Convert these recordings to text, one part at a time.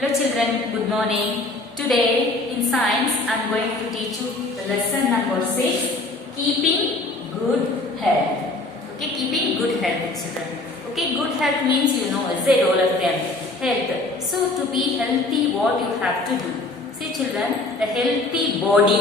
Hello children, good morning. Today in science I am going to teach you the lesson number 6, keeping good health. Okay, keeping good health children. Okay, good health means is a role of health. So to be healthy, what you have to do? See children, a healthy body.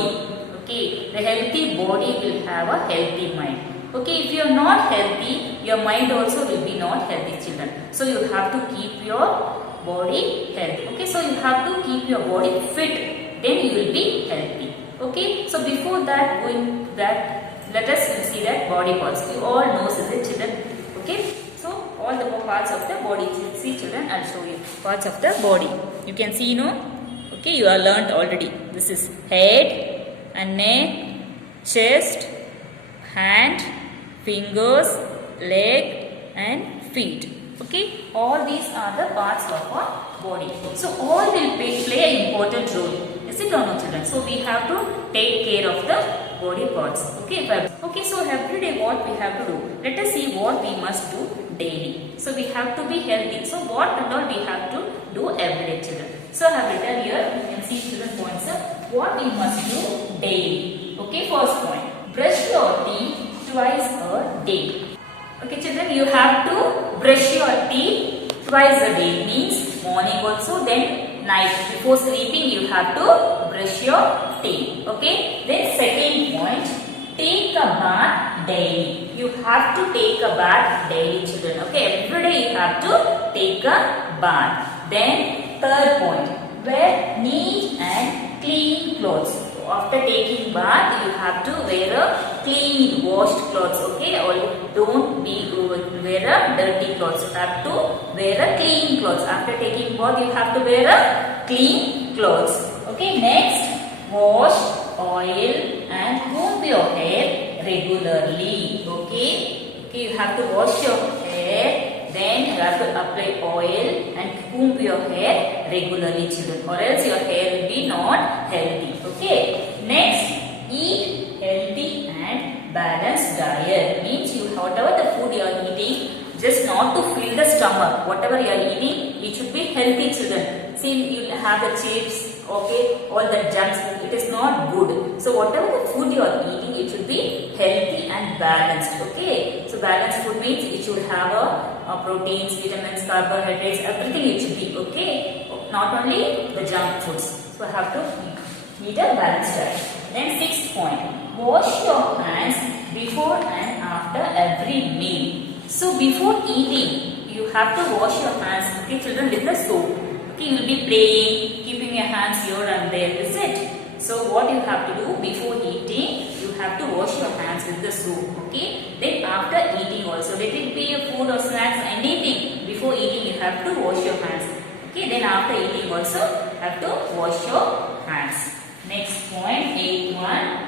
Okay, the healthy body will have a healthy mind. Okay, if you are not healthy, your mind also will be not healthy children. So you have to keep your body healthy. Okay, so you have to keep your body fit, then you will be healthy. Okay, so before that, going to that, let us see that body parts. You all know is it children. Okay, so all the parts of the body. See children, I'll show you parts of the body. You can see, okay, you are learnt already. This is head and neck, chest, hand, fingers, leg and feet. Okay, all these are the parts of our body. So all will play an important role. Is it or no children? So we have to take care of the body parts. Okay, so every day what we have to do? Let us see what we must do daily. So we have to be healthy. So what and all we have to do every day children. So I have written here, you can see children points up what we must do daily. Okay, first point, brush your teeth twice a day. Okay children, you have to brush your teeth twice a day, means morning also, then night. Before sleeping you have to brush your teeth. Okay, then second point, take a bath daily. You have to take a bath daily children. Okay, every day you have to take a bath. Then third point, wear neat and clean clothes. After taking bath, you have to wear a clean washed clothes. Okay, or don't be wear a dirty clothes. You have to wear a clean clothes. After taking bath, you have to wear a clean clothes. Okay, next, wash, oil and comb your hair regularly. Okay, you have to wash your hair, then you have to apply oil and comb your hair regularly children, or else your hair will be not healthy. Okay, next, eat healthy and balanced diet, means you whatever the food you are eating, just not to fill the stomach. Whatever you are eating, it should be healthy children. See, you have the chips, okay, all the junks, it is not good. So whatever the food you are eating, it should be healthy and balanced. Okay, so balanced food means it should have a proteins, vitamins, carbohydrates, everything it should be. Okay, not only the junk foods. So I have to eat a balanced diet. Then sixth point, wash your hands before and after every meal. So before eating, you have to wash your hands, okay children, with the soap. Okay, you will be praying, keeping your hands here and there, is it? So what you have to do before eating, you have to wash your hands with the soap. Okay, then after eating also, let it be a food or snacks, anything, before eating you have to wash your hands. Okay, then after eating also have to wash your hands. Next point, 8th one,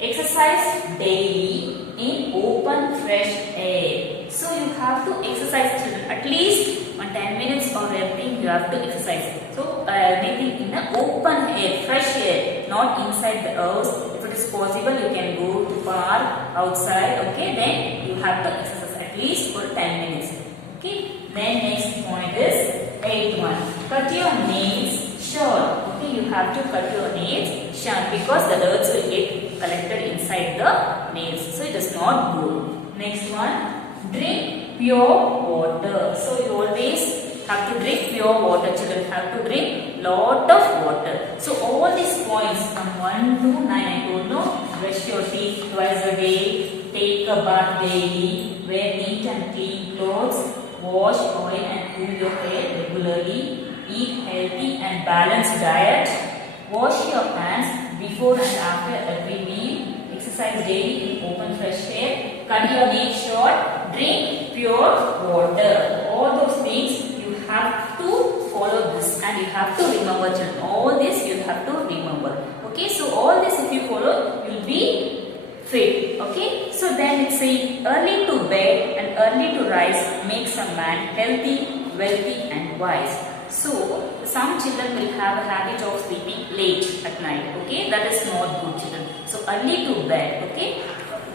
exercise daily in open fresh air. So you have to exercise children, at least 10 minutes or everything you have to exercise. So anything in the open air, fresh air, not inside the house. If it is possible, you can go to park, outside. Okay, then you have to exercise at least for 10 minutes. Okay, then next point is 8th one, cut your nails short. Okay, you have to cut your nails short because the dirt will get collected inside the nails. So it is not good. Next one, drink pure water. So you always have to drink pure water children. Have to drink lot of water. So all these points from 1 to 9 I told no. Brush your teeth twice a day, take a bath daily, wear neat and clean clothes, wash, oil and comb your hair regularly, eat healthy and balanced diet, wash your hands before and after every meal, exercise daily in open fresh air, cut your nails short, drink pure water. All those things you have to follow this and you have to remember children. All this you have to remember. Okay, so all this if you follow, you will be fit. Okay, so then it's saying early to bed and early to rise makes a man healthy, wealthy and wise. So some children will have a habit of sleeping late at night. Okay, that is not good children. So early to bed. Okay,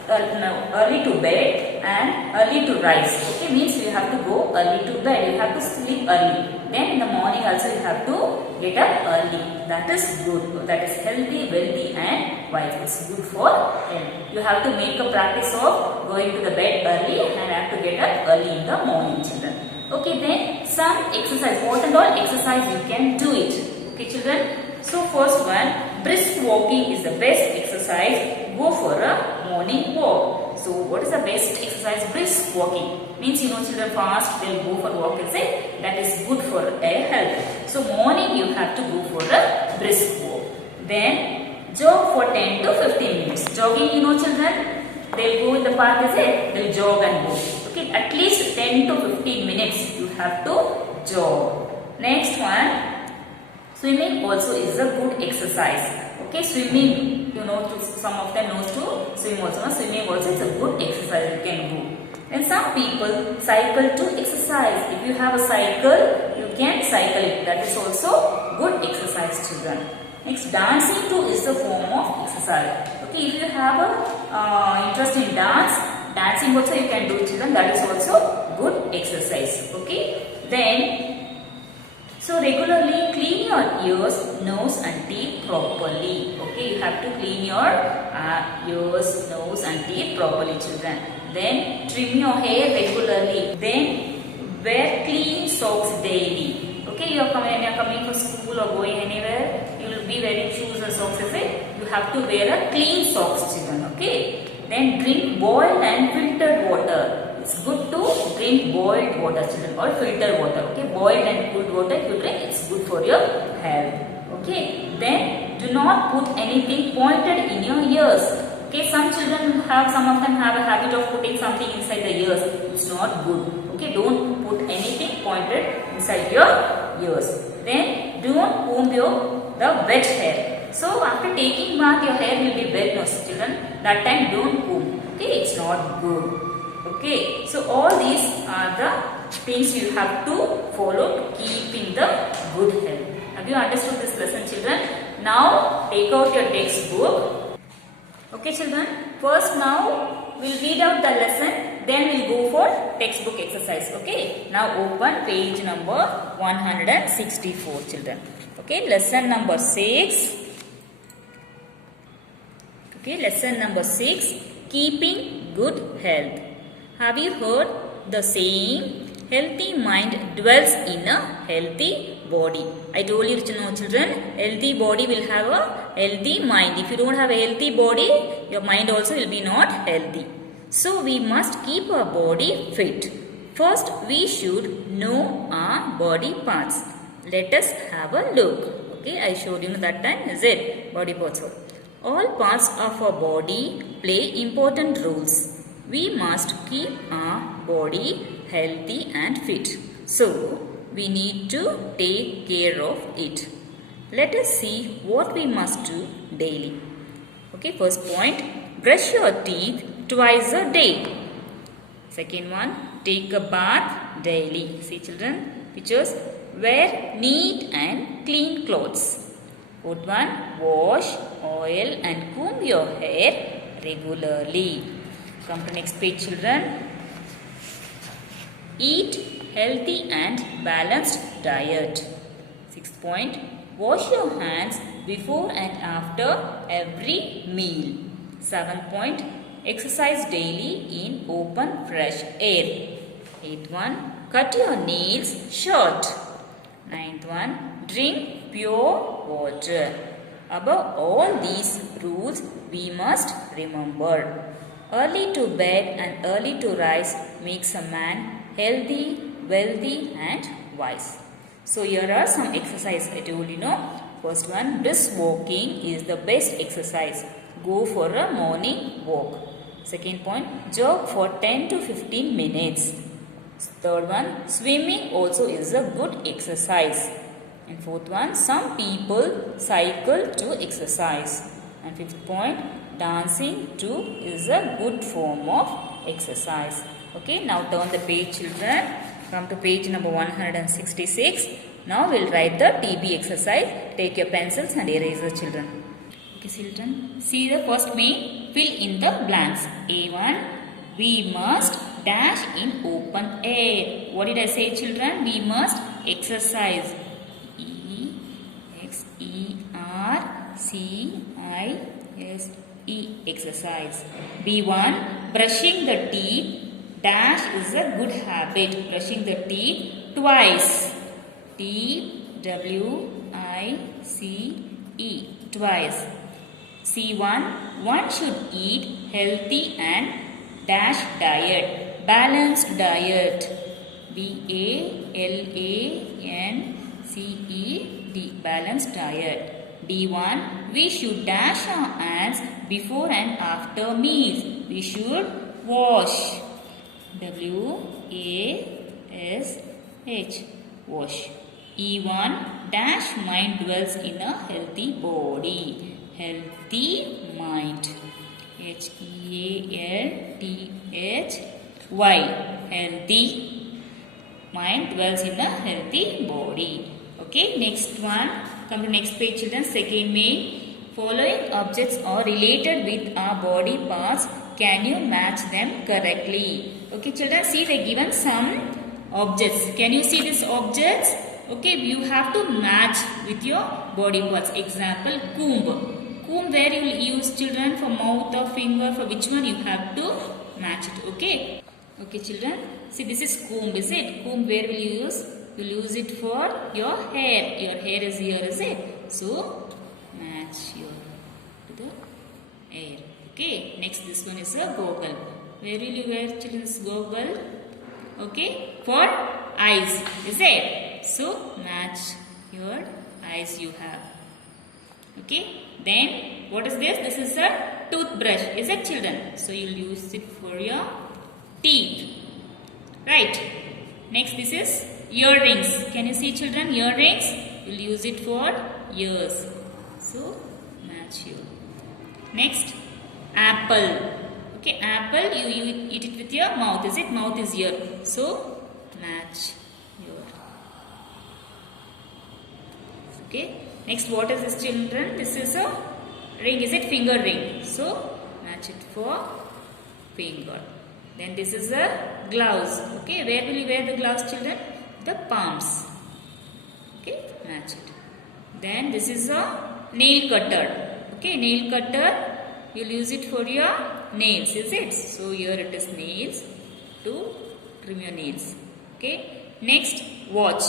early to bed and early to rise. Okay. Okay, means you have to go early to bed. You have to sleep early. Then in the morning also you have to get up early. That is good. That is healthy, wealthy and wise. It's good for health. You have to make a practice of going to the bed early and have to get up early in the morning, children. Okay, then some exercise. What and all exercise you can do it. Okay, children. So first one, brisk walking is the best exercise. Go for a morning walk. So what is the best exercise? Brisk walking. Means children fast will go for walk, is it? That is good for their health. So morning you have to go for a brisk walk. Then jog for 10 to 15 minutes. Jogging, children, they'll go in the park, is it? They'll jog and go. Okay, at least 10 to 15 minutes you have to jog. Next one, swimming also is a good exercise. Okay, swimming, some of them knows to swim also. Swimming also is a good exercise you can do. And some people cycle to exercise. If you have a cycle, you can cycle it. That is also good exercise, children. Next, dancing too is a form of exercise. Okay, if you have a interest in dancing also you can do, children. That is also good exercise. Okay, then so regularly clean your ears, nose and teeth properly. Okay, you have to clean your ears, nose and teeth properly, children. Then trim your hair regularly. Then wear clean socks daily. Okay, when you are coming from school or going anywhere, you will be wearing shoes or socks. You have to wear a clean socks, children. Okay. Then drink boiled and filtered water. It's good to drink boiled water, children, or filtered water. Okay, boiled and cooled water if you drink, it's good for your health. Okay, then do not put anything pointed in your ears. Okay, some of them have a habit of putting something inside the ears. It's not good. Okay, don't put anything pointed inside your ears. Then don't comb the wet hair. So after taking bath, your hair will be wet, no, children. That time don't comb. Okay, it's not good. Okay, so all these are the things you have to follow to keep in the good health. Have you understood this lesson, children? Now take out your textbook. Okay, children. First now we'll read out the lesson, then we'll go for textbook exercise. Okay, now open page number 164, children. Okay, lesson number 6. Okay, lesson number 6, keeping good health. Have you heard the saying, healthy mind dwells in a healthy body? I told you, children, healthy body will have a healthy mind. If you don't have a healthy body, your mind also will be not healthy. So we must keep our body fit. First, we should know our body parts. Let us have a look. Okay, I showed you that time, is it? Body parts. All parts of our body play important roles. We must keep our body healthy and fit. So, we need to take care of it. Let us see what we must do daily. Okay, first point, brush your teeth twice a day. Second one, take a bath daily. See, children, pictures. Wear neat and clean clothes. Fourth one, wash, oil and comb your hair regularly. Come to next page, children. Eat healthy and balanced diet. Sixth point, wash your hands before and after every meal. Seventh point, exercise daily in open fresh air. Eighth one, cut your nails short. Ninth one, drink pure water. Above all these rules, we must remember. Early to bed and early to rise makes a man healthy, wealthy and wise. So here are some exercises I told you. First one, brisk walking is the best exercise. Go for a morning walk. Second point, jog for 10 to 15 minutes. Third one, swimming also is a good exercise. And fourth one, some people cycle to exercise. And fifth point, dancing too is a good form of exercise. Okay, now turn the page, children. Come to page number 166. Now we'll write the TB exercise. Take your pencils and eraser, children. Okay, children. See the first main. Fill in the blanks. A1. We must dash in open air. What did I say, children? We must exercise. E-X-E-R-C-I-S-E. Exercise. B1. Brushing the teeth dash is a good habit. Brushing the teeth twice. T-W-I-C-E. Twice. C1. One should eat healthy and dash diet. Balanced diet. B-A-L-A-N-C-E-D. Balanced diet. D1. We should dash our hands before and after meals. We should wash. W-A-S-H. Wash. E1. Dash mind dwells in a healthy body. Healthy mind. H-E-A-L-T-H-Y. Healthy mind dwells in a healthy body. Okay, next one. Come to next page, children. Second main. Following objects are related with our body parts. Can you match them correctly? Okay, children. See, they given some objects. Can you see these objects? Okay, you have to match with your body parts. Example, comb. Comb, where you will use, children? For mouth or finger? For which one you have to match it? Okay. Okay, children. See, this is comb, is it? Comb, where will you use? You will use it for your hair. Your hair is here, is it? So, match your to the hair. Okay. Next, this one is a goggle. Where will you wear, children's goggle? Okay. For eyes, is it? So, match your eyes you have. Okay. Then, what is this? This is a toothbrush, is it, children? So, you will use it for your teeth. Right. Next, this is earrings. Can you see, children? Earrings. You will use it for ears. So, match you. Next, apple. Okay, apple. You eat it with your mouth. Is it? Mouth is here. So, match your. Okay. Next, what is this, children? This is a ring. Is it? Finger ring. So, match it for finger. Then this is a gloves. Okay, where will you wear the gloves, children? The palms. Okay, match it. Then this is a nail cutter. Okay, nail cutter. You'll use it for your nails, is it? So here it is nails to trim your nails. Okay. Next, watch.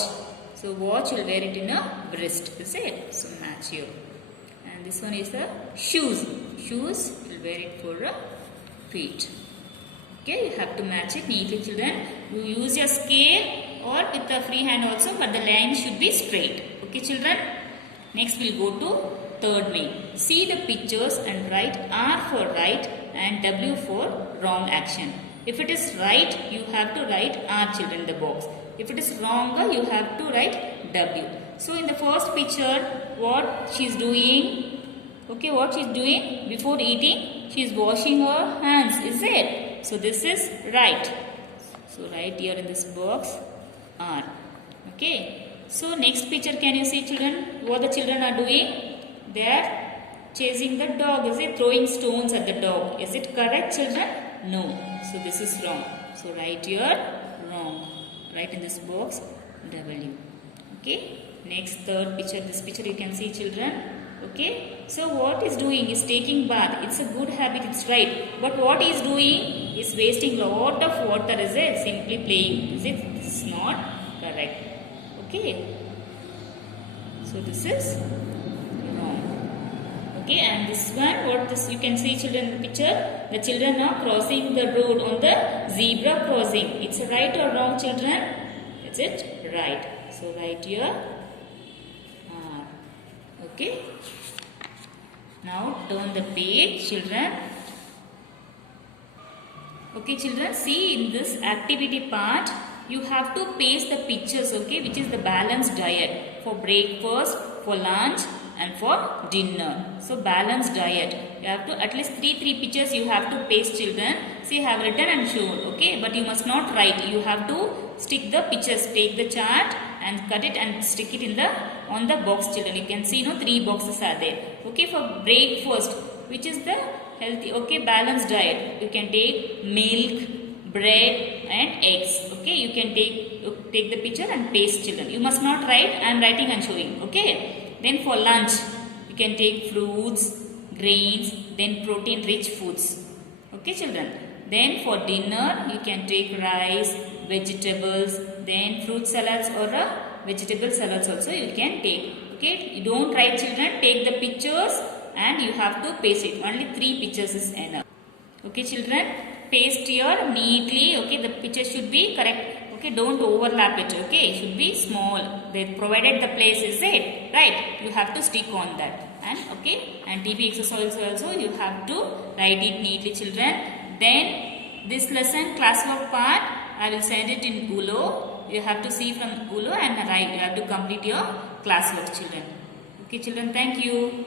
So watch, you'll wear it in a wrist, is it? So match here. And this one is the shoes. Shoes, you'll wear it for a feet. Okay, you have to match it neatly, children. You use your scale or with a free hand also, but the line should be straight. Okay, children. Next, we'll go to third main. See the pictures and write R for right and W for wrong action. If it is right, you have to write R, children, in the box. If it is wrong, you have to write W. So, in the first picture, what she is doing? Okay, what she is doing before eating? She is washing her hands, is it? So, this is right. So, write here in this box R. Okay. So, next picture, can you see, children? What the children are doing? They are chasing the dog. Is it? Throwing stones at the dog. Is it correct, children? No. So, this is wrong. So, write here wrong. Write in this box W. Okay. Next, third picture. This picture you can see, children. Okay. So, what is doing is taking bath. It's a good habit. It's right. But what he is doing is wasting lot of water. Is it? Simply playing. Is it? It's not correct. Okay. So, this is wrong. Okay. And this one, what this you can see, children, in the picture. The children are crossing the road on the zebra crossing. It's right or wrong, children? Is it right? So, write here R. Okay. Now, turn the page, children. Okay, children, see in this activity part, you have to paste the pictures, okay, which is the balanced diet for breakfast, for lunch and for dinner. So, balanced diet. You have to at least three pictures you have to paste, children. See, I have written and shown, okay, but you must not write. You have to stick the pictures. Take the chart and cut it and stick it in the on the box, children. You can see, 3 boxes are there. Okay, for breakfast, which is the healthy, okay, balanced diet. You can take milk, bread and eggs. Okay, you can take the picture and paste, children. You must not write. I am writing and showing. Okay. Then for lunch, you can take fruits, grains, then protein rich foods. Okay, children. Then for dinner, you can take rice, vegetables, then fruit salads or vegetable salads also you can take. Okay, you don't write, children. Take the pictures and you have to paste it. Only 3 pictures is enough. Okay, children. Paste here neatly. Okay, the picture should be correct. Okay, don't overlap it. Okay, it should be small. They provided the place is it, right? You have to stick on that. And okay, and TP exercise also you have to write it neatly, children. Then this lesson classwork part I will send it in ULO. You have to see from ULO and write. You have to complete your classwork, children. Okay, children. Thank you.